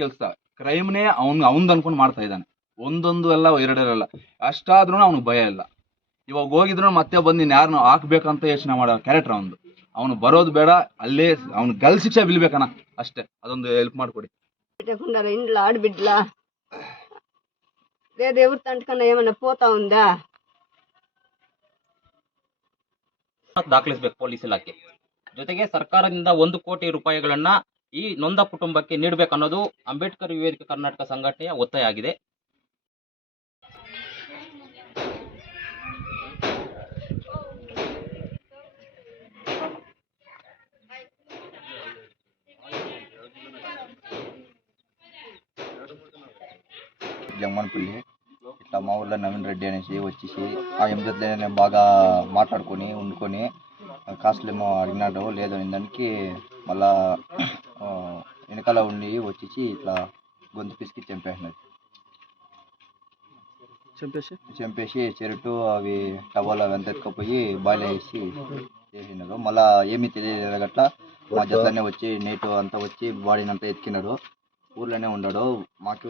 ಕೆಲಸ ಕ್ರೈಮ್ನೇ ಅವನ್ದು ಅನ್ಕೊಂಡು ಮಾಡ್ತಾ ಇದ್ದಾನೆ. ಒಂದೊಂದು ಎಲ್ಲ ಎರಡೆರಲ್ಲ, ಅಷ್ಟಾದ್ರೂ ಅವ್ನಿಗೆ ಭಯ ಇಲ್ಲ. ಇವಾಗ ಹೋಗಿದ್ರು ಮತ್ತೆ ಬಂದು ಯಾರನ್ನ ಹಾಕ್ಬೇಕಂತ ಯೋಚನೆ ಮಾಡೋ ಕ್ಯಾರೆಕ್ಟರ್ ಅವನು. ಅವನು ಬರೋದು ಬೇಡ, ಅಲ್ಲೇ ಅವ್ನು ಗಲ್ ಶಿಕ್ಷೆ ಬೀಳ್ಬೇಕಣ್ಣ ಅಷ್ಟೇ. ಅದೊಂದು ಹೆಲ್ಪ್ ಮಾಡಿಕೊಡಿ. ఇంట్లో ఆడబిడ్డలా లేదు ఎవరి తంటకన్నా ఏమన్నా పోతా ఉందా? ದಾಖಲಿಸಬೇಕು ಪೊಲೀಸ್ ಇಲಾಖೆ. ಜೊತೆಗೆ ಸರ್ಕಾರದಿಂದ 1 ಕೋಟಿ ರೂಪಾಯಿಗಳನ್ನ ಈ ನೊಂದ ಕುಟುಂಬಕ್ಕೆ ನೀಡಬೇಕನ್ನೋದು ಅಂಬೇಡ್ಕರ್ ವೇದಿಕೆ ಕರ್ನಾಟಕ ಸಂಘಟನೆಯ ಒತ್ತಾಯ ಆಗಿದೆ. జమ్మన్పల్లి ఇట్లా మా ఊర్లో నవీన్ రెడ్డి అనేసి వచ్చేసి ఆ ఎంజత్లో బాగా మాట్లాడుకొని వండుకొని కాస్ట్లు ఏమో అడిగినాడు. లేదు దానికి మళ్ళా వెనకాల ఉండి వచ్చేసి ఇట్లా గొంతు పిసికి చంపేసి చెరుటు అవి టవల్ అవి అంతా ఎత్తుకపోయి బాయిల్ వేసి చేసినారు. మళ్ళీ ఏమీ తెలియదు అట్లా మా జతనే వచ్చి నైట్ అంతా వచ్చి బాడీని అంతా ఎత్తికినారు. ఊర్లోనే ఉన్నాడు. మాకు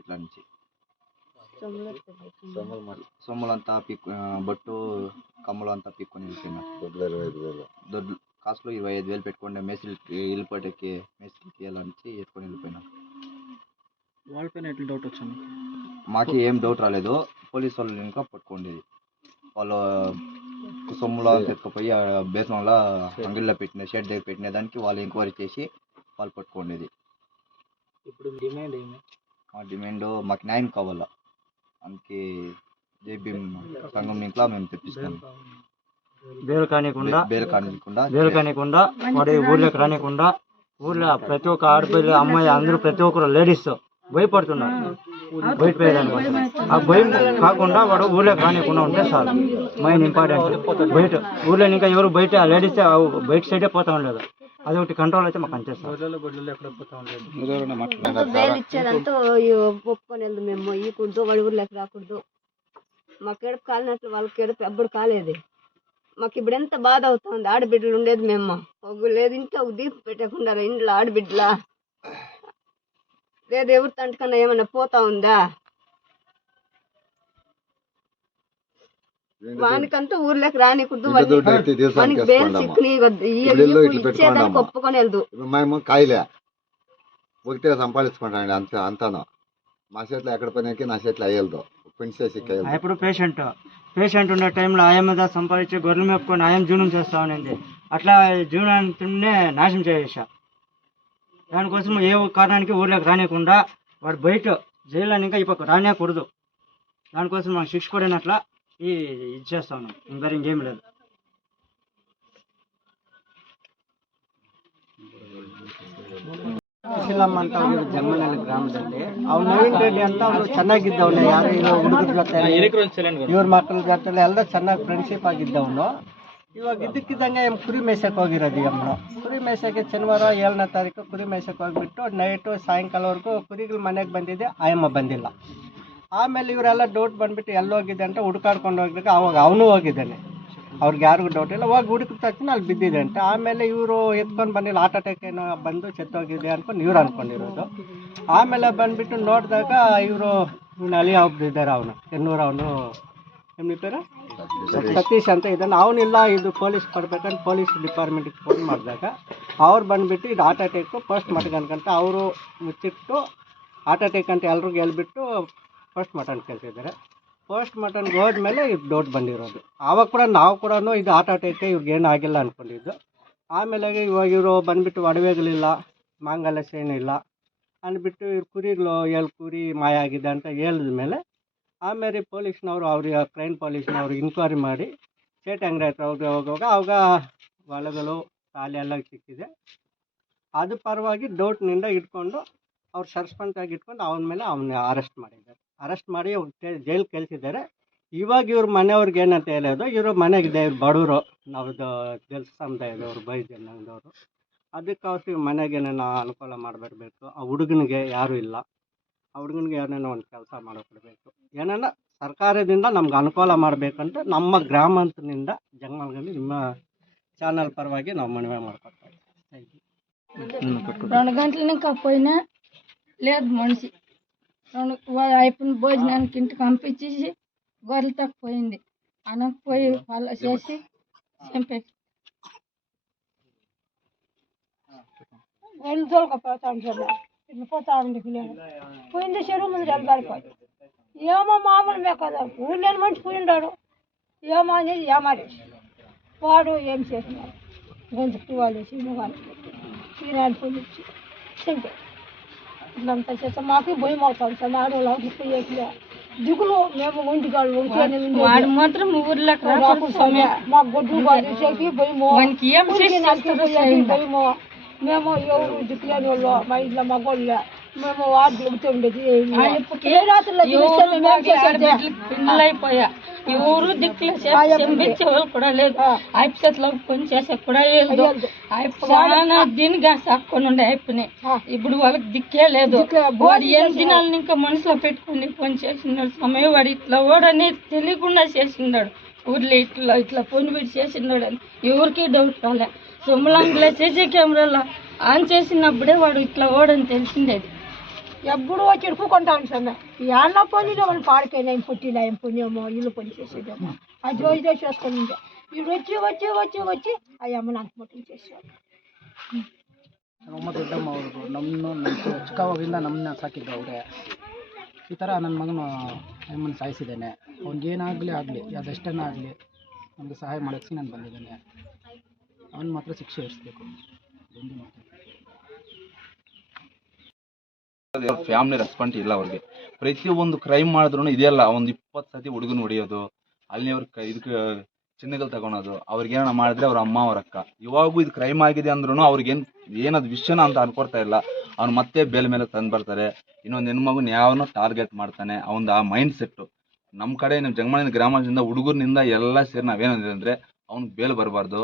ఇట్లా నుంచి సొమ్ములంతా బొట్టు కమ్ములు అంతా పీక్కొని వెళ్ళిపోయినా. దొడ్డు కాస్ట్లో 25,000 పెట్టుకోండి మేస్త్రికి వెళ్ళిపోయేకి మేస్త్రికి అలా నుంచి ఎత్తుకొని వెళ్ళిపోయినా. వాళ్ళపైన ఎట్లా డౌట్ వచ్చింది? మాకు ఏం డౌట్ రాలేదు. పోలీసు వాళ్ళు ఇంకా పట్టుకోండేది. వాళ్ళు సొమ్ములో ఎత్తుకుపోయి బేసంలో అంగిల్లో పెట్టిన షెడ్ దగ్గర పెట్టిన దానికి వాళ్ళు ఎంక్వైరీ చేసి వాళ్ళు పట్టుకోండేది. ఇప్పుడు డిమాండ్ ఏమి? మా డిమాండ్ మాకు న్యాయం కావాలా. అందుకే జేబీ సంఘం ఇంట్లో మేము తెప్పిస్తాం. బేలు కానికుండా వాడి ఊర్లోకి రానికుండా ఊర్లో ప్రతి ఒక్క ఆడపిల్ల అమ్మాయి అందరూ ప్రతి ఒక్కరు లేడీస్ భయపడుతున్నారు బయట పోయేదానికోసం. ఆ భయం కాకుండా వాడు ఊర్లోకి రానికుండా ఉంటే చాలు. మెయిన్ ఇంపార్టెంట్ బయట ఊర్లో ఇంకా ఎవరు బయట లేడీస్ బయట సైడే పోతా ఉండలేదు. అదొకటి కంట్రోల్ అయితే మాకు అంతే సార్. బేలు ఇచ్చేదంతా ఒప్పుకొని వెళ్దు. మేము ఇకూడదు, వాడి ఊర్లోకి రాకూడదు. మాకు ఎడపు కాలినట్లు వాళ్ళకి ఎడపు ఎప్పుడు కాలేదు. మాకు ఇప్పుడు ఎంత బాధ అవుతుంది. ఆడబిడ్డలు ఉండేది మేము లేదు. ఇంట్లో ఒక దీపం పెట్టకుండా ఇంట్లో ఆడబిడ్డలా లేదు ఎవరి తంటకన్నా ఏమన్నా పోతా ఉందా? వానికంతా ఊర్లోకి రానికూడదు. మనకి బేల్ చిక్ని ఇచ్చేదానికి ఒప్పుకొని వెళ్దు. మేము కాయలే ఒకటే సంపాదించుకుంటాండి అంతాను. మా చేతిలో ఎక్కడ పనికి నా చేతిలో అయ్యదు. ఇప్పుడు పేషెంట్ ఉన్న టైంలో ఆయం మీద సంపాదించి గొర్రెలు మేపుకొని ఆయం జీవనం చేస్తా ఉన్నింది. అట్లా జీవనాన్ని నాశనం చేసేసా. దానికోసం ఏ కారణానికి ఊర్లోకి రానియకుండా వాడు బయట జైల్లో ఇంకా ఇప్పుడు రానియకూడదు. దానికోసం మనం శిక్ష పడినట్లా ఇది చేస్తా ఉన్నాం. ఇంకా ఇంకేం లేదు. ಅಂತ ಜಮ್ಮನಲ್ಲಿ ಗ್ರಾಮದಲ್ಲಿ ಅವ್ರು ನವೀನ್ ರೆಡ್ಡಿ ಅಂತ ಅವರು ಚೆನ್ನಾಗಿದ್ದವನು. ಯಾರು ಹುಡುಗರ ಜೊತೆ ಇವ್ರ ಮಕ್ಕಳ ಜೊತೆ ಎಲ್ಲ ಚೆನ್ನಾಗಿ ಫ್ರೆಂಡ್ಶಿಪ್ ಆಗಿದ್ದವನು. ಇವಾಗ ಇದ್ದಕ್ಕಿದ್ದಂಗೆ ಕುರಿ ಮೇಯ್ಸಕ್ಕೆ ಹೋಗಿರೋದು. ಕುರಿ ಮೇಯ್ಸಕ್ಕೆ ಶನಿವಾರ 7ನೇ ತಾರೀಕು ಕುರಿ ಮೇಯ್ಸಕ್ಕೆ ಹೋಗ್ಬಿಟ್ಟು ನೈಟು ಸಾಯಂಕಾಲವರೆಗೂ ಕುರಿಗಳು ಮನೆಗೆ ಬಂದಿದೆ. ಆಯಮ್ಮ ಬಂದಿಲ್ಲ. ಆಮೇಲೆ ಇವರೆಲ್ಲ ಡೌಟ್ ಬಂದ್ಬಿಟ್ಟು ಎಲ್ಲೋಗಿದೆ ಅಂತ ಹುಡುಕಾಡ್ಕೊಂಡು ಹೋಗಿದಾಗ ಅವಾಗ ಅವನು ಹೋಗಿದ್ದಾನೆ. ಅವ್ರಿಗೆ ಯಾರಿಗೂ ಡೌಟ್ ಇಲ್ಲ. ಹೋಗಿ ಹುಡುಕಿದ ತಕ್ಷಣ ಅಲ್ಲಿ ಬಿದ್ದಿದೆ ಅಂತ. ಆಮೇಲೆ ಇವರು ಎತ್ಕೊಂಡು ಬಂದಿಲ್ಲ. ಹಾರ್ಟ್ ಅಟ್ಯಾಕ್ ಏನೋ ಬಂದು ಸತ್ತೋಗಿದೆ ಅನ್ಕೊಂಡು ಇವ್ರು ಅನ್ಕೊಂಡಿರೋದು. ಆಮೇಲೆ ಬಂದ್ಬಿಟ್ಟು ನೋಡಿದಾಗ ಇವರು ಅಲಿ ಒಬ್ಬರಿದ್ದಾರೆ. ಅವನು ಎನ್ನೂರು ಅವನು ನಿಮ್ಮ പേര് ಸತೀಶ್ ಅಂತ ಇದ್ದಾನೆ. ಅವನಿಲ್ಲ ಇದು ಪೊಲೀಸ್ ಕೊಡ್ಬೇಕಂತ ಪೊಲೀಸ್ ಡಿಪಾರ್ಟ್ಮೆಂಟಿಗೆ ಫೋನ್ ಮಾಡಿದಾಗ ಅವ್ರು ಬಂದುಬಿಟ್ಟು ಇದು ಹಾರ್ಟ್ ಅಟ್ಯಾಕು ಫಸ್ಟ್ ಮಟನ್ ಅನ್ಕೊಂತ ಅವರು ಮುಚ್ಚಿಟ್ಟು ಹಾರ್ಟ್ ಅಟ್ಯಾಕ್ ಅಂತ ಎಲ್ರಿಗೂ ಹೇಳ್ಬಿಟ್ಟು ಫಸ್ಟ್ ಮಟನ್ ಕಳಿಸಿದ್ದಾರೆ. ಫಸ್ಟ್ ಮಟನ್ಗೆ ಹೋದ್ಮೇಲೆ ಇದು ಡೌಟ್ ಬಂದಿರೋದು. ಆವಾಗ ಕೂಡ ನಾವು ಕೂಡ ಇದು ಹಾರ್ಟ್ ಅಟ್ಯಾಕ್ ಇವ್ರಿಗೇನು ಆಗಿಲ್ಲ ಅಂದ್ಕೊಂಡಿದ್ದು. ಆಮೇಲೆ ಇವಾಗ ಇವರು ಬಂದುಬಿಟ್ಟು ಒಡವೆಗಳಿಲ್ಲ, ಮಾಂಗಲ್ಯ ಚೈನ್ ಇಲ್ಲ ಅಂದ್ಬಿಟ್ಟು ಇವ್ರು ಕುರಿಗಳು 7 ಕುರಿ ಮಾಯ ಆಗಿದೆ ಅಂತ ಹೇಳಿದ ಮೇಲೆ ಆಮೇಲೆ ಪೊಲೀಸ್ನವರು ಅವ್ರಿಗೆ ಕ್ರೈಮ್ ಪೊಲೀಸ್ನವರು ಇನ್ಕ್ವೈರಿ ಮಾಡಿ ಸೇಟ್ ಅಂಗಡಿ ಹತ್ರ ಹೋಗುವಾಗ ಅವಾಗ ಹೊಲಗಳು ತಾಲಿ ಎಲ್ಲ ಸಿಕ್ಕಿದೆ. ಅದು ಪರವಾಗಿ ಡೌಟ್ನಿಂದ ಇಟ್ಕೊಂಡು ಅವ್ರು ಸಸ್ಪೆಂಡಾಗಿ ಇಟ್ಕೊಂಡು ಅವನ್ನ ಅರೆಸ್ಟ್ ಮಾಡಿದ್ದಾರೆ. ಅರೆಸ್ಟ್ ಮಾಡಿ ಜೈಲು ಕಳಿಸಿದ್ದಾರೆ. ಇವಾಗ ಇವ್ರ ಮನೆಯವ್ರಿಗೆ ಏನಂತ ಹೇಳೋದು, ಇವರು ಮನೆಗಿದೆ, ಇವ್ರು ಬಡವರು, ನಾವು ಜಲ್ ಸಮುದಾಯದವರು ಬೈಜನದವರು. ಅದಕ್ಕೋಸ್ಕರ ಮನೆಗೆ ಏನೇನೋ ಅನುಕೂಲ ಮಾಡಿಬರ್ಬೇಕು. ಆ ಹುಡುಗನಿಗೆ ಯಾರೂ ಇಲ್ಲ. ಆ ಹುಡುಗನಿಗೆ ಏನೇನೋ ಒಂದು ಕೆಲಸ ಮಾಡಿಕೊಡ್ಬೇಕು. ಏನೇನೋ ಸರ್ಕಾರದಿಂದ ನಮ್ಗೆ ಅನುಕೂಲ ಮಾಡಬೇಕಂತ ನಮ್ಮ ಗ್ರಾಮಾಂತರದಿಂದ ಜಂಗಮಲ್ಲಿ ನಿಮ್ಮ ఛానల్ పరವಾಗಿ ನಾವು ಮನವಿ ಮಾಡ್ಕೊತಾ ಇದ್ದೀವಿ. 2 గంటల నుంచి పోయినా లేదు మనిషి అయిపోయిన భోజనానికి ఇంటికి పంపించేసి గొర్రెలతో పోయింది. అనకపోయి వాళ్ళు చేసి చంపేసి గొర్రెలు తోలుకపోతాను సార్. వెళ్ళిపోతా ఉంది పిల్లలు పోయింది. చెరువు ముందు వెళ్ళిపోయి ఏమో మామూలు కదా ఊళ్ళో మంచి పోయిండాడు. ఏమో అనేది ఏమారేసి వాడు ఏం చేసినాడు గొంతుకి వాళ్ళు సినిమాలు చీరాలు పొలిచి చంపారు. ఇట్లంతా చేస్తే మాకు భయం అవుతాం సార్. ఆడవాళ్ళు పోయేట్లే దిగులు మేము ఒంటికాళ్ళు వాడు మాత్రం ఊర్లోకి మాకు గొడ్డు చేసేకి భయము భయము. మేము ఎవరు దిక్కులేని వాళ్ళు మా ఇంట్లో మగోళ్ళే మేము వాడు దిగుతూ ఉండేది. అయిపోయా ఎవరు దిక్కులు చంపించేవాళ్ళు కూడా లేదు. అయిపోతలో పని చేసే కూడా లేదు. చాలా దీనిగా సాక్కొని ఉండే అయిపోయినాయి. ఇప్పుడు వాళ్ళకి దిక్కే లేదు. వాడు 8 దినాలను ఇంకా మనసులో పెట్టుకుని పని చేసినాడు. సమయం వాడు ఇట్లా ఓడనేది తెలియకుండా చేసినాడు. ఊర్లో ఇట్లా ఇట్లా పొని పెట్టి చేసినాడు అని ఎవరికి డౌట్ రాలే. సొమ్మలంగిలో సీసీ కెమెరాలో ఆన్ చేసినప్పుడే వాడు ఇట్లా ఓడని తెలిసిండేది. ఎప్పుడు వచ్చి ఇరుక్కుంటాను సార్. ఈ అన్న పని వాళ్ళు పాడికైనా ఏం పుట్టినా ఏం పుణ్యమో ఇల్లు పని చేసేదేమో అది రోజు చేసుకొని ఇప్పుడు వచ్చి వచ్చి వచ్చి వచ్చి ఆ అమ్మ నాకు మొత్తం చేసేవాడు. ನಮ್ಮ ದೊಡ್ಡಮ್ಮ ಅವರು ನಮ್ಮನ್ನು ಚಿಕ್ಕವಾಗಿಂದ ನಮ್ಮನ್ನ ಸಾಕಿದ್ದು ಅವರೇ. ಈ ಥರ ನನ್ನ ಮಗನು ನಮ್ಮನ್ನು ಸಾಯಿಸಿದ್ದೇನೆ. ಅವ್ನಿಗೇನಾಗಲಿ ಆಗಲಿ ಅದೆಷ್ಟನ್ನ ಆಗಲಿ ನಮಗೆ ಸಹಾಯ ಮಾಡೋಕ್ಕೆ ನಾನು ಬಂದಿದ್ದೇನೆ. ಅವನು ಮಾತ್ರ ಶಿಕ್ಷೆ ಇರಿಸಬೇಕು. ಒಂದು ಮಾತು ಫ್ಯಾಮಿಲಿ ರೆಸ್ಪಾನ್ಸ್ ಇಲ್ಲ ಅವ್ರಿಗೆ. ಪ್ರತಿಯೊಂದು ಕ್ರೈಮ್ ಮಾಡಿದ್ರು ಇದೆಯಲ್ಲ ಒಂದು 20 ಸತಿ ಹುಡುಗನ ಹೊಡಿಯೋದು, ಅಲ್ಲಿ ಅವ್ರ ಇದಕ್ಕೆ ಚಿನ್ನಗಳು ತಗೊಳೋದು, ಅವ್ರಿಗೇನ ಮಾಡಿದ್ರೆ ಅವ್ರ ಅಮ್ಮ ಅವ್ರ ಅಕ್ಕ. ಇವಾಗೂ ಇದು ಕ್ರೈಮ್ ಆಗಿದೆ ಅಂದ್ರೂ ಅವ್ರಿಗೇನು ಏನದು ವಿಷಯನ ಅಂತ ಅನ್ಕೊಡ್ತಾ ಇಲ್ಲ. ಅವ್ನು ಮತ್ತೆ ಬೇಲ್ ಮೇಲೆ ತಂದು ಬರ್ತಾರೆ. ಇನ್ನೊಂದು ಹೆಣ್ಮಗುನ ಯಾವನೋ ಟಾರ್ಗೆಟ್ ಮಾಡ್ತಾನೆ. ಅವನ ಆ ಮೈಂಡ್ ಸೆಟ್ಟು ನಮ್ಮ ಕಡೆ ನಮ್ಮ ಜಂಗಮನೆ ಗ್ರಾಮದಿಂದ ಹುಡುಗರ್ನಿಂದ ಎಲ್ಲ ಸೇರಿ ನಾವೇನಿದೆ ಅಂದರೆ ಅವ್ನಿಗೆ ಬೇಲ್ ಬರಬಾರ್ದು.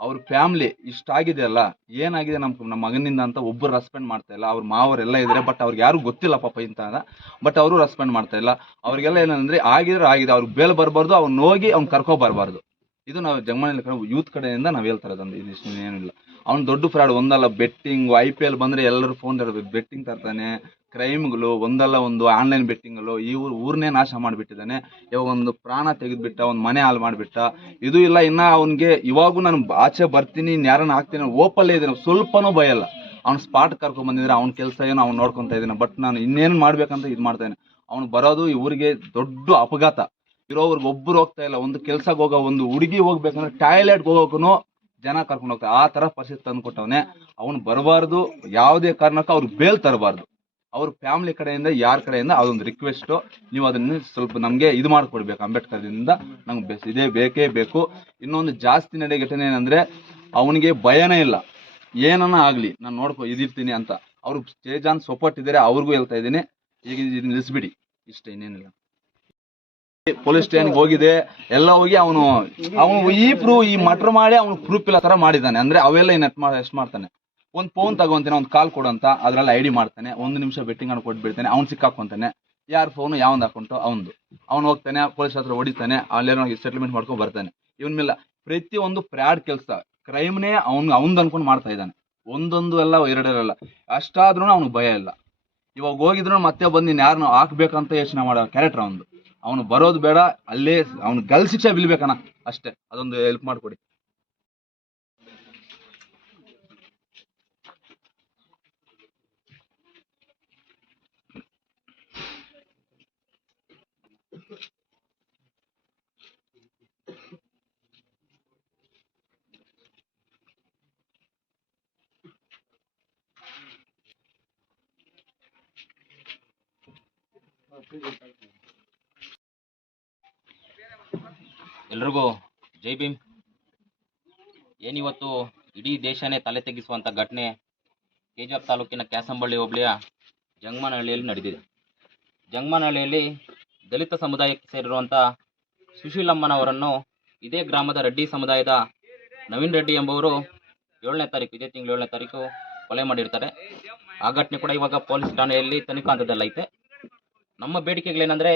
ಅವ್ರ ಫ್ಯಾಮ್ಲಿ ಇಷ್ಟಾಗಿದೆ ಅಲ್ಲ, ಏನಾಗಿದೆ ನಮ್ಮ ಮಗನಿಂದ ಅಂತ ಒಬ್ಬರು ರೆಸ್ಪೆಂಡ್ ಮಾಡ್ತಾ ಇಲ್ಲ. ಅವ್ರ ಮಾವರೆಲ್ಲ ಇದ್ದಾರೆ, ಬಟ್ ಅವ್ರಿಗೆ ಯಾರು ಗೊತ್ತಿಲ್ಲ ಪಾಪ ಇಂತ. ಬಟ್ ಅವರು ರೆಸ್ಪೆಂಡ್ ಮಾಡ್ತಾ ಇಲ್ಲ. ಅವ್ರಿಗೆಲ್ಲ ಏನಂದ್ರೆ ಆಗಿದೆ ಅವ್ರಿಗೆ ಬೇಲ್ ಬರಬಾರ್ದು, ಅವ್ನು ಹೋಗಿ ಅವ್ನು ಕರ್ಕೊಬಾರ್ಬಾರ್ದು. ಇದು ನಾವು ಜಂಗಮನೆ ಯೂತ್ ಕಡೆಯಿಂದ ನಾವು ಹೇಳ್ತಾ ಇರೋದು. ಇದಿಷ್ಟು ಏನಿಲ್ಲ. ಅವ್ನು ದೊಡ್ಡ ಫ್ರಾಡ್. ಒಂದಲ್ಲ ಬೆಟ್ಟಿಂಗ್, IPL ಬಂದರೆ ಎಲ್ಲರೂ ಫೋನ್ ಬೆಟ್ಟಿಂಗ್ ತರ್ತಾನೆ. ಕ್ರೈಮ್ಗಳು ಒಂದಲ್ಲ ಒಂದು ಆನ್ಲೈನ್ ಬೆಟ್ಟಿಂಗ್ಗಳು ಈ ಊರನ್ನೇ ನಾಶ ಮಾಡಿಬಿಟ್ಟಿದ್ದಾನೆ. ಇವಾಗ ಒಂದು ಪ್ರಾಣ ತೆಗೆದುಬಿಟ್ಟ, ಒಂದು ಮನೆ ಹಾಳು ಮಾಡಿಬಿಟ್ಟ. ಇದು ಇಲ್ಲ. ಇನ್ನು ಅವನಿಗೆ ಇವಾಗೂ ನಾನು ಆಚೆ ಬರ್ತೀನಿ ಯಾರನ್ನ ಹಾಕ್ತೀನಿ ಓಪಲ್ಲೇ ಇದ್ದೀನಿ, ಸ್ವಲ್ಪನೂ ಭಯ ಇಲ್ಲ. ಅವ್ನು ಸ್ಪಾಟ್ ಕರ್ಕೊಂಡ್ ಬಂದಿದ್ರೆ ಅವ್ನ ಕೆಲಸ ಏನೋ ಅವ್ನು ನೋಡ್ಕೊತಾ ಇದ್ದಾನೆ. ಬಟ್ ನಾನು ಇನ್ನೇನು ಮಾಡ್ಬೇಕಂತ ಇದು ಮಾಡ್ತಾನೆ. ಅವ್ನು ಬರೋದು ಈ ಊರಿಗೆ ದೊಡ್ಡ ಅಪಘಾತ. ಇರೋವ್ರಿಗೆ ಒಬ್ಬರು ಹೋಗ್ತಾ ಇಲ್ಲ. ಒಂದು ಕೆಲ್ಸಕ್ಕೆ ಹೋಗೋ ಒಂದು ಹುಡುಗಿ ಹೋಗ್ಬೇಕಂದ್ರೆ ಟಾಯ್ಲೆಟ್ಗೆ ಹೋಗೋಕ್ಕೂ ಜನ ಕರ್ಕೊಂಡು ಹೋಗ್ತಾರೆ. ಆ ಥರ ಪರಿಸ್ಥಿತಿ ತಂದು ಕೊಟ್ಟವನೇ. ಅವ್ನು ಬರಬಾರ್ದು. ಯಾವುದೇ ಕಾರಣಕ್ಕೂ ಅವ್ರಿಗೆ ಬೇಲ್ ತರಬಾರ್ದು. ಅವ್ರ ಫ್ಯಾಮಿಲಿ ಕಡೆಯಿಂದ ಯಾರ ಕಡೆಯಿಂದ ಅದೊಂದು ರಿಕ್ವೆಸ್ಟು, ನೀವು ಅದನ್ನು ಸ್ವಲ್ಪ ನಮಗೆ ಇದು ಮಾಡಿಕೊಡ್ಬೇಕು. ಅಂಬೇಡ್ಕರ್ದಿಂದ ನಮ್ಗೆ ಇದೇ ಬೇಕೇ ಬೇಕು. ಇನ್ನೊಂದು ಜಾಸ್ತಿ ನಡೆಯೋ ಘಟನೆ ಏನಂದರೆ ಅವನಿಗೆ ಭಯನೇ ಇಲ್ಲ. ಏನನ್ನ ಆಗಲಿ ನಾನು ಇದಿರ್ತೀನಿ ಅಂತ. ಅವರು ಸ್ಟೇಜಾನ್ ಸಪೋರ್ಟ್ ಇದ್ದಾರೆ, ಅವ್ರಿಗೂ ಹೇಳ್ತಾ ಇದ್ದೀನಿ, ಈಗ ಇದನ್ನ ನಿಲ್ಲಿಸ್ಬಿಡಿ. ಇಷ್ಟ, ಇನ್ನೇನಿಲ್ಲ. ಪೊಲೀಸ್ ಸ್ಟೇಷನ್ಗೆ ಹೋಗಿದೆ ಎಲ್ಲ ಹೋಗಿ ಅವನು ಈ ಮಟ್ರ್ ಮಾಡಿ ಅವನು ಪ್ರೂಫ್ ಇಲ್ಲ ಥರ ಮಾಡಿದ್ದಾನೆ. ಅಂದರೆ ಅವೆಲ್ಲ ಎಷ್ಟು ಮಾಡ್ತಾನೆ. ಒಂದು ಫೋನ್ ತಗೊಂತಾನೆ, ಒಂದು ಕಾಲ್ ಕೊಡಂತ, ಅದರಲ್ಲಿ ID ಮಾಡ್ತಾನೆ. 1 ನಿಮಿಷ ಬೆಟ್ಟಿಂಗ್ ಅನ್ನು ಕೊಟ್ಬಿಡ್ತಾನೆ. ಅವ್ನು ಸಿಕ್ಕಾಕೊಂತಾನೆ. ಯಾರ ಫೋನು ಯಾವ್ದು ಹಾಕೊಂಟು ಅವ್ನು ಹೋಗ್ತಾನೆ, ಪೊಲೀಸ್ ಹತ್ರ ಹೊಡಿತಾನೆ. ಅಲ್ಲೇನೋ ಸೆಟಲ್ಮೆಂಟ್ ಮಾಡ್ಕೊಂಡು ಬರ್ತಾನೆ. ಇವನ್ ಮೇಲೆ ಪ್ರತಿಯೊಂದು ಫ್ರಾಡ್ ಕೆಲಸ, ಕ್ರೈಮ್ನೇ ಅವ್ನು ಅನ್ಕೊಂಡು ಮಾಡ್ತಾ ಇದ್ದಾನೆ. ಒಂದೊಂದು ಎಲ್ಲ ಎರಡೆರಲ್ಲ. ಅಷ್ಟಾದ್ರೂ ಅವ್ನಿಗೆ ಭಯ ಇಲ್ಲ. ಇವಾಗ ಹೋಗಿದ್ರು ಮತ್ತೆ ಬಂದು ಯಾರನ್ನ ಹಾಕ್ಬೇಕಂತ ಯೋಚನೆ ಮಾಡೋ ಕ್ಯಾರೆಕ್ಟರ್ ಅವನು. ಅವನು ಬರೋದು ಬೇಡ, ಅಲ್ಲೇ ಅವ್ನು ಗಲ್ ಶಿಕ್ಷೆ ಬೀಳ್ಬೇಕಣ್ಣ ಅಷ್ಟೇ. ಅದೊಂದು ಹೆಲ್ಪ್ ಮಾಡಿಕೊಡಿ. ಎಲ್ರಿಗೂ ಜೈ ಭೀಮ್. ಏನಿವತ್ತು ಇಡೀ ದೇಶನೇ ತಲೆ ತೆಗೆಸುವಂಥ ಘಟನೆ KGF ತಾಲೂಕಿನ ಕ್ಯಾಸಂಬಳ್ಳಿ ಹೋಬಳಿಯ ಜಂಗಮನಹಳ್ಳಿಯಲ್ಲಿ ನಡೆದಿದೆ. ಜಂಗಮನಹಳ್ಳಿಯಲ್ಲಿ ದಲಿತ ಸಮುದಾಯಕ್ಕೆ ಸೇರಿರುವಂಥ ಸುಶೀಲಮ್ಮನವರನ್ನು ಇದೇ ಗ್ರಾಮದ ರೆಡ್ಡಿ ಸಮುದಾಯದ ನವೀನ್ ರೆಡ್ಡಿ ಎಂಬುವರು 7ನೇ ತಾರೀಕು, ಇದೇ ತಿಂಗಳು 7ನೇ ತಾರೀಕು ಕೊಲೆ ಮಾಡಿರ್ತಾರೆ. ಆ ಘಟನೆ ಕೂಡ ಇವಾಗ ಪೊಲೀಸ್ ಠಾಣೆಯಲ್ಲಿ ತನಿಖಾ ಹಂತದಲ್ಲೈತೆ. ನಮ್ಮ ಬೇಡಿಕೆಗಳೇನೆಂದರೆ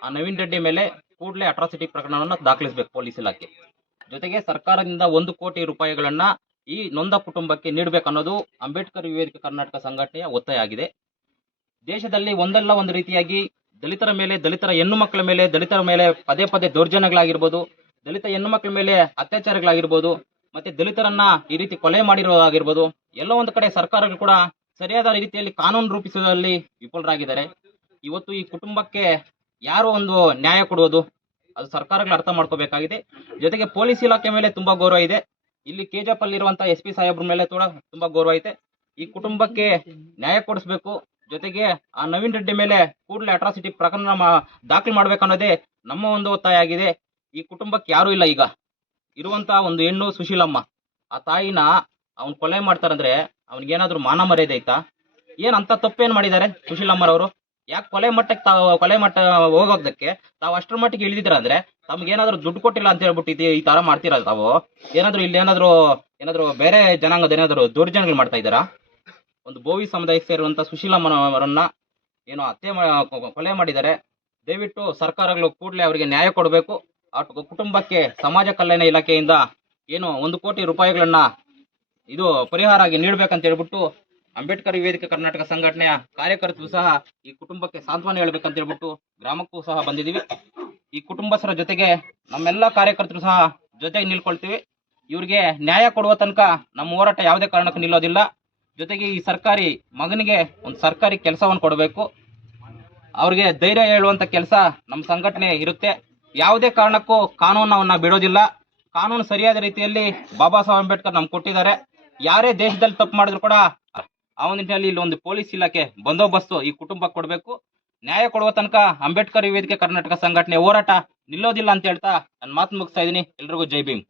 ಆ ನವೀನ್ ರೆಡ್ಡಿ ಮೇಲೆ ಕೂಡಲೇ ಅಟ್ರಾಸಿಟಿ ಪ್ರಕರಣವನ್ನು ದಾಖಲಿಸಬೇಕು ಪೊಲೀಸ್ ಇಲಾಖೆ. ಜೊತೆಗೆ ಸರ್ಕಾರದಿಂದ 1 ಕೋಟಿ ರೂಪಾಯಿಗಳನ್ನು ಈ ನೊಂದ ಕುಟುಂಬಕ್ಕೆ ನೀಡಬೇಕನ್ನೋದು ಅಂಬೇಡ್ಕರ್ ವೇದಿಕೆ ಕರ್ನಾಟಕ ಸಂಘಟನೆಯ ಒತ್ತಾಯ ಆಗಿದೆ. ದೇಶದಲ್ಲಿ ಒಂದಲ್ಲ ಒಂದು ರೀತಿಯಾಗಿ ದಲಿತರ ಮೇಲೆ, ದಲಿತರ ಹೆಣ್ಣು ಮಕ್ಕಳ ಮೇಲೆ, ದಲಿತರ ಮೇಲೆ ಪದೇ ಪದೇ ದೌರ್ಜನ್ಯಗಳಾಗಿರ್ಬೋದು, ದಲಿತ ಹೆಣ್ಣು ಮಕ್ಕಳ ಮೇಲೆ ಅತ್ಯಾಚಾರಗಳಾಗಿರ್ಬೋದು, ಮತ್ತೆ ದಲಿತರನ್ನ ಈ ರೀತಿ ಕೊಲೆ ಮಾಡಿರೋದಾಗಿರ್ಬೋದು, ಎಲ್ಲೋ ಒಂದು ಕಡೆ ಸರ್ಕಾರಗಳು ಕೂಡ ಸರಿಯಾದ ರೀತಿಯಲ್ಲಿ ಕಾನೂನು ರೂಪಿಸುವಲ್ಲಿ ವಿಫಲರಾಗಿದ್ದಾರೆ. ಇವತ್ತು ಈ ಕುಟುಂಬಕ್ಕೆ ಯಾರು ಒಂದು ನ್ಯಾಯ ಕೊಡುವುದು, ಅದು ಸರ್ಕಾರಗಳು ಅರ್ಥ ಮಾಡ್ಕೋಬೇಕಾಗಿದೆ. ಜೊತೆಗೆ ಪೊಲೀಸ್ ಇಲಾಖೆ ಮೇಲೆ ತುಂಬಾ ಗೌರವ ಇದೆ. ಇಲ್ಲಿ ಕೆಜಿಎಫ್ ಅಲ್ಲಿರುವಂತಹ SP ಸಾಹೇಬ್ರ ಮೇಲೆ ಕೂಡ ತುಂಬಾ ಗೌರವ ಐತೆ. ಈ ಕುಟುಂಬಕ್ಕೆ ನ್ಯಾಯ ಕೊಡಿಸ್ಬೇಕು. ಜೊತೆಗೆ ಆ ನವೀನ್ ರೆಡ್ಡಿ ಮೇಲೆ ಕೂಡಲೇ ಅಟ್ರಾಸಿಟಿ ಪ್ರಕರಣ ದಾಖಲು ಮಾಡ್ಬೇಕನ್ನೋದೇ ನಮ್ಮ ಒಂದು ಒತ್ತಾಯ ಆಗಿದೆ. ಈ ಕುಟುಂಬಕ್ಕೆ ಯಾರೂ ಇಲ್ಲ. ಈಗ ಇರುವಂತಹ ಒಂದು ಹೆಣ್ಣು ಸುಶೀಲಮ್ಮ, ಆ ತಾಯಿನ ಅವ್ನು ಕೊಲೆ ಮಾಡ್ತಾರಂದ್ರೆ ಅವ್ನಿಗೇನಾದ್ರೂ ಮಾನ ಮರ್ಯಾದೆ ಐತಾ? ಏನಂತ ತಪ್ಪೇನ್ ಮಾಡಿದ್ದಾರೆ ಸುಶೀಲಮ್ಮರವರು? ಯಾಕೆ ಕೊಲೆ ಮಟ್ಟ ಹೋಗೋದಕ್ಕೆ ತಾವು ಅಷ್ಟರ ಮಟ್ಟಿಗೆ ಇಳಿದಿದ್ರ ಅಂದ್ರೆ ತಮ್ಗೇನಾದ್ರೂ ದುಡ್ಡು ಕೊಟ್ಟಿಲ್ಲ ಅಂತ ಹೇಳ್ಬಿಟ್ಟು ಈ ತರ ಮಾಡ್ತೀರ ತಾವು? ಏನಾದ್ರೂ ಬೇರೆ ಜನಾಂಗದ ಏನಾದ್ರು ದೌರ್ಜನ್ಯಗಳು ಮಾಡ್ತಾ ಇದ್ದಾರಾ? ಒಂದು ಬೋವಿ ಸಮುದಾಯಕ್ಕೆ ಸೇರುವಂತ ಸುಶೀಲಮ್ಮನವರನ್ನ ಏನೋ ಕೊಲೆ ಮಾಡಿದ್ದಾರೆ. ದಯವಿಟ್ಟು ಸರ್ಕಾರಗಳು ಕೂಡಲೇ ಅವರಿಗೆ ನ್ಯಾಯ ಕೊಡಬೇಕು. ಆ ಕುಟುಂಬಕ್ಕೆ ಸಮಾಜ ಕಲ್ಯಾಣ ಇಲಾಖೆಯಿಂದ ಏನು 1 ಕೋಟಿ ರೂಪಾಯಿಗಳನ್ನ ಇದು ಪರಿಹಾರ ಆಗಿ ನೀಡ್ಬೇಕಂತ ಹೇಳ್ಬಿಟ್ಟು ಅಂಬೇಡ್ಕರ್ ವೇದಿಕೆ ಕರ್ನಾಟಕ ಸಂಘಟನೆಯ ಕಾರ್ಯಕರ್ತರು ಸಹ ಈ ಕುಟುಂಬಕ್ಕೆ ಸಾಂತ್ವನ ಹೇಳ್ಬೇಕಂತ ಹೇಳ್ಬಿಟ್ಟು ಗ್ರಾಮಕ್ಕೂ ಸಹ ಬಂದಿದ್ದೀವಿ. ಈ ಕುಟುಂಬಸ್ಥರ ಜೊತೆಗೆ ನಮ್ಮೆಲ್ಲ ಕಾರ್ಯಕರ್ತರು ಸಹ ಜೊತೆಗೆ ನಿಲ್ಕೊಳ್ತೀವಿ. ಇವ್ರಿಗೆ ನ್ಯಾಯ ಕೊಡುವ ತನಕ ನಮ್ಮ ಹೋರಾಟ ಯಾವುದೇ ಕಾರಣಕ್ಕೂ ನಿಲ್ಲೋದಿಲ್ಲ. ಜೊತೆಗೆ ಈ ಸರ್ಕಾರಿ ಮಗನಿಗೆ ಒಂದು ಸರ್ಕಾರಿ ಕೆಲಸವನ್ನು ಕೊಡಬೇಕು. ಅವ್ರಿಗೆ ಧೈರ್ಯ ಹೇಳುವಂತ ಕೆಲಸ ನಮ್ಮ ಸಂಘಟನೆ ಇರುತ್ತೆ. ಯಾವುದೇ ಕಾರಣಕ್ಕೂ ಕಾನೂನನ್ನ ಬಿಡೋದಿಲ್ಲ. ಕಾನೂನು ಸರಿಯಾದ ರೀತಿಯಲ್ಲಿ ಬಾಬಾ ಸಾಹೇಬ್ ಅಂಬೇಡ್ಕರ್ ನಮ್ಗೆ ಕೊಟ್ಟಿದ್ದಾರೆ. ಯಾರೇ ದೇಶದಲ್ಲಿ ತಪ್ಪು ಮಾಡಿದ್ರು ಕೂಡ ಆ ನಿಟ್ಟಿನಲ್ಲಿ ಇಲ್ಲಿ ಒಂದು ಪೊಲೀಸ್ ಇಲಾಖೆ ಬಂದೋಬಸ್ತು ಈ ಕುಟುಂಬಕ್ಕೆ ಕೊಡಬೇಕು. ನ್ಯಾಯ ಕೊಡುವ ತನಕ ಅಂಬೇಡ್ಕರ್ ವೇದಿಕೆ ಕರ್ನಾಟಕ ಸಂಘಟನೆ ಹೋರಾಟ ನಿಲ್ಲೋದಿಲ್ಲ ಅಂತ ಹೇಳ್ತಾ ನನ್ನ ಮಾತು ಮುಗಿಸ್ತಾ ಇದ್ದೀನಿ. ಎಲ್ರಿಗೂ ಜೈ ಭೀಮ್.